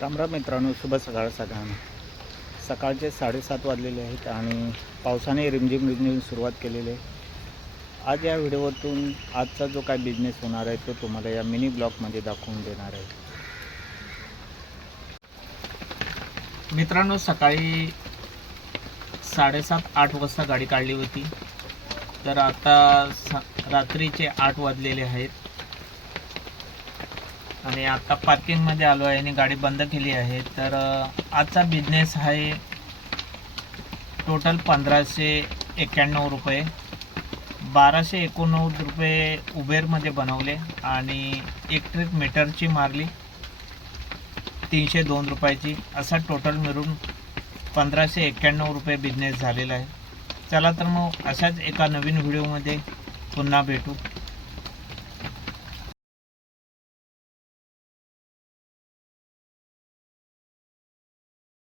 रामराम मित्रांनो शुभ सकाळ सकाळ सकाळचे साडेसात वाजलेले आहेत आणि पावसाने रिमझिम रिमझिम सुरुवात केलेली आहे. आज या व्हिडिओतून आजचा जो काय बिझनेस होणार आहे तो तुम्हाला या मिनी ब्लॉकमध्ये दाखवून देणार आहे. मित्रांनो सकाळी साडेसात आठ वाजता गाडी काढली होती. तर आता सा रात्रीचे आठ वाजलेले आहेत. आणि आता पार्किंगमध्ये आलो आहे आणि गाडी बंद केली आहे तर आजचा बिझनेस आहे टोटल पंधराशे एक्क्याण्णव रुपये. बाराशे एकोणनव्वद रुपये उबेरमध्ये बनवले आणि एक मीटरची मारली तीनशे दोन रुपयाची. असा टोटल मिळून पंधराशे एक्क्याण्णव रुपये बिझनेस झालेला आहे. चला तर मग अशाच एका नवीन व्हिडिओमध्ये पुन्हा भेटू.